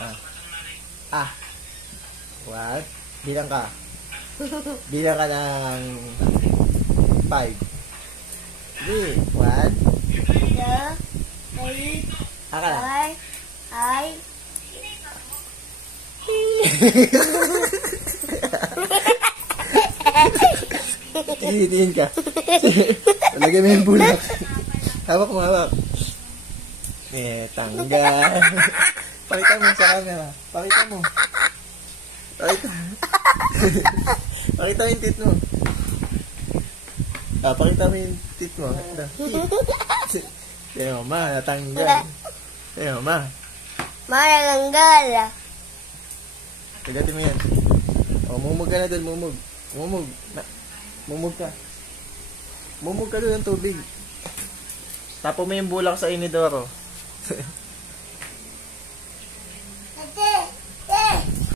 Ah. Ah. What? Bilang ka. Bilang ka ng 5. Sige. 1. Yeah. Ay. Aka na. Ay. Tingin ka. Talagay mo yung bulak. Hawak mo, hawak. Tanggal. Pakita mo sa camera. Pakita mo. Pakita mo yung tit mo. Pakita mo yung tit mo. Tingnan mo, ma. Natanggal. Tingnan mo, ma. Malanggal. Pagatin mo yan. Mumug ka na doon, mumug. Mumug ka. Mumug ka doon ng tubig. Tapo mo yung bulak sa inidoro.